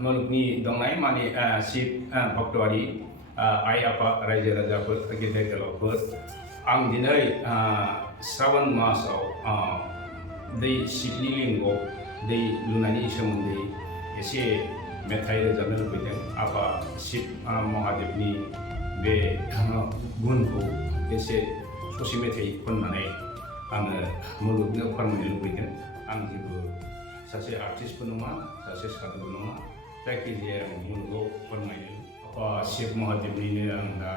मुलुगनि दंनाय माने शिब भक्तआरि आइ आफा रायजो राजाफोर गेदेर गोलावफोर आं दिनै श्रावण मासाव दै शिबनि लिंगआव दै लुनायनि सोमोन्दै एसे मेथाइ रोजाबनो लुबैदों। आफा शिब महादेवनि बे गुनखौ एसे ससे मेथाइ खननानै आङो मुलुगनो फोरमायनो लुबैदों। आं जेबो सासे आर्टिस्टबो नङा, सासे साधुबो नङा, जायखिजाया मुलुगाव फोरमायनो आफा शिब महादेवनिनो आं दा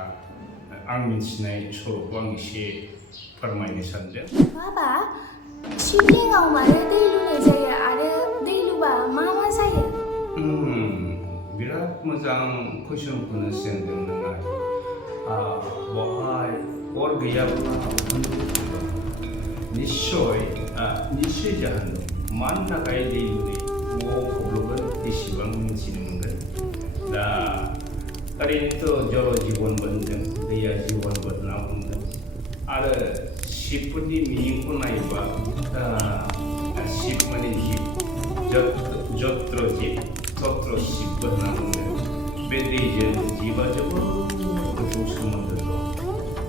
आं मिथिनाय सल'खौ आं एसे फोरमायनो सानदों। बाबा, शिबलिंगआव मानो दै लुनाय जायो आरो दै लुबा मा मा जायो? बिराद मोजां कुइसनखौनो सोंदों नोंहा। बेवहाय अर गैयाब्ला निस्सय जाहोन दं। मानि थाखाय दै लुनाय अराव खब्लगोन बेसेबां मिथिनो मोनगोन। दा ओरैनोथ' जल जिबनबो होनदों, दैया जिबनबो होनना बुंदों। आरो शिबफोरनि मिनिंखौ नायोबा शिब माने जिब, जत्र जिब तत्र शिबबो होनना बुंदों। बे दैजों जिबआ जोबोद गोथौ सोमोन्दो दं।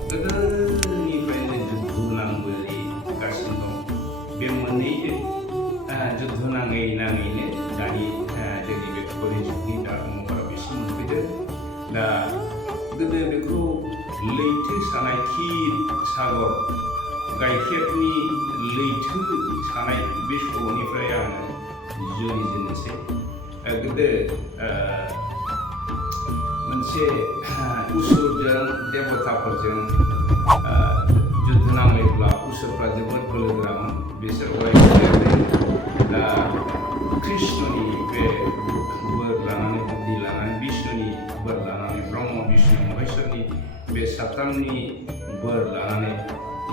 गोदोनिफ्रायनो जुद्ध नांबोगासिनो दं। बे मोननैजों जुद्ध नाङैनो दानि जोंनि बे कलिजुगनि दा महराव एसे मोनफैदों। दा गोदो बेखौ लैथो सानाय क्षीर सागर गाइखेरनि लैथो सानाय बे सल'निफ्राय आङो जुरिजेननोसै। गोदो मोनसे उसुरजों देबताफोरजों जुद्ध नांलायब्ला उसुरफ्रा जोबोद बोलो गोरामोन। बिसोर अरायबो दा कृष्णनि बे बोर लानानै बुद्धि लानानै बिष्णुनि बोर लानानै ब्रह्म बिष्णु महेश्वरनि बे साथामनि बोर लानानै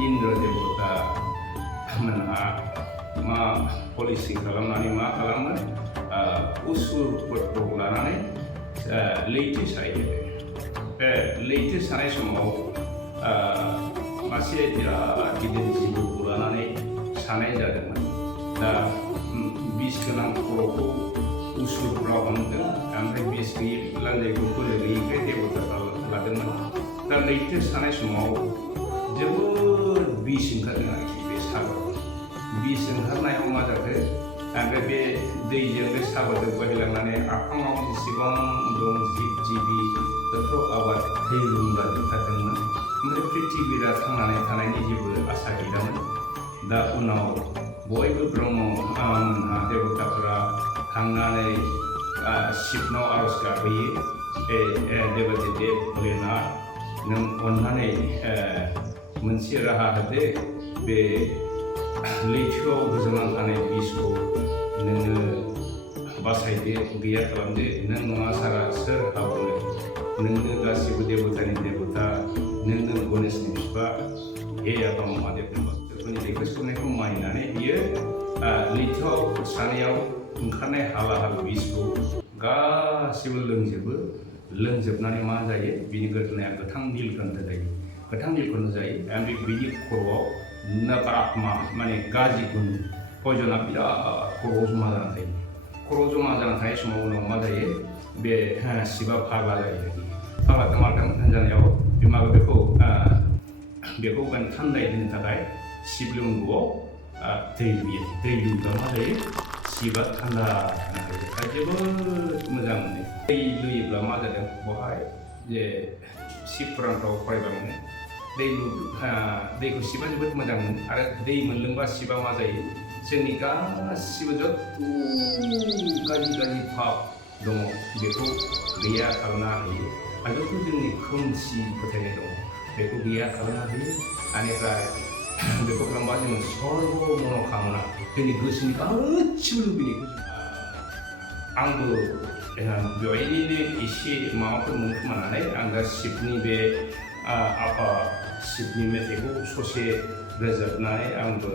इन्द्र देबता मोनहा मा पलिसि खालामनानै मा खालामो, उसुरफोरखौ लानानै लैथो सायो। बे लैथो सानाय समाव मासे बिराद गिदिर जिबौखौ लानानै सानाय जादोंमोन। दा बिस गोनां खर'खौ उसुरफ्रा हमदों, ओमफ्राय बिस गैयै लान्जायखौ बोलो गैयैखाय देबताफ्रा लादोंमोन। दा लैथो सानाय समाव जोबोद बिस ओंखारदों आरोखि बे सागराव। बिस ओंखारनायाव मा जाखो, ओमफ्राय बे दैजों बे सागरजों बोहैलांनानै आफाङाव जेसेबां दं जिब जिबि बेफोरखौ आबाद थैलुंगाजोबथारदोंमोन। ओमफ्राय प्रिथिबिरा थांनानै थानायनि जेबो आसा गैयामोन। दा उनाव बयबो ब्रह्म मोनहा देबताफोरा थांनानै शिबनाव आर'ज गाबहैयो, देव भोलेनाथ, नों अननानै मोनसे राहा होदो, बे लैथोआव गोजावनानै थानाय बिसखौ नोङो बासायदो, गैया खालामदो। नों नङा सारा सोर हाबावनो, नोंनो गासिबो देबतानि देबता, नोंनो गणेशनि बिफा, हे आफा महादेव। भक्तफोरनि दैखो सुरनायखौ मानिनानै बियो लैथोआव सानायाव ओंखारनाय हाला हाला बिसखौ गासिबो लोंजोबनानै मा जायो, बिनि गोदोनाया गोथां नीलकण्ठ जायो। गोथां नीलकण्ठ जायो। ओमफ्राय बिनि खर'आव नकारात्मा माने गाज्रि गुन पयजना बिराद खर'आव जमा जाना थायो। खर'आव जमा जाना थानाय समाव उनाव मा जायो, बे शिबआ फाग्ला जायो। फाग्ला मारदों होनजानायाव बिमाबा बेखौ थान्दाय होनो थाखाय शिबलिंगआव दै लुयो। दै लुयोब्ला मा जायो, शिबआ थान्दा जानो हायो। जोबोद मोजां मोनो। दै लुयोब्ला मा जादों, बेवहाय जे शिब पुराणफ्राव फरायबा मोनो, दैखौ शिबआ जोबोद मोजां मोनो। आरो दै मोनलोंबा शिबआ मा जायो, जोंनि गासिबो जत गाज्रि पाप दङ बेखौ गैया खालामना होयो। आरो जोंनि खोमसि फोथायनाय दङ बेखौ गैया खालामना होयो। बेनिफ्राय बेखौ खालामबा जोङो सर्ब मन'कामना, जोंनि गोसोनि गासिबो लुबैनायखौ आंबो बेवहायनो एसे माबाफोर मोनखोमानानै आं दा शिबनि बे आफा शिबनि मेथाइखौ ससे रोजाबनानै आंबो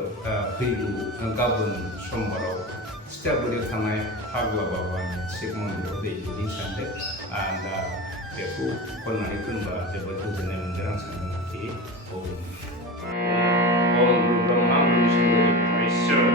फैगौ गाबोन समबाराव सितागुरियाव थानाय फाग्ला बाबानि शिब मन्दिराव दै लुनो सानदों। आं दा बेखौ खननानै दोनबा जोबोद गोजोननाय मोनगोन आं सानदों आरोखि। Brahma Vishnu Maheshwar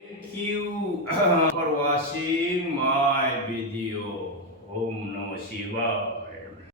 Thank you for watching my video. Om Namah Shivaya.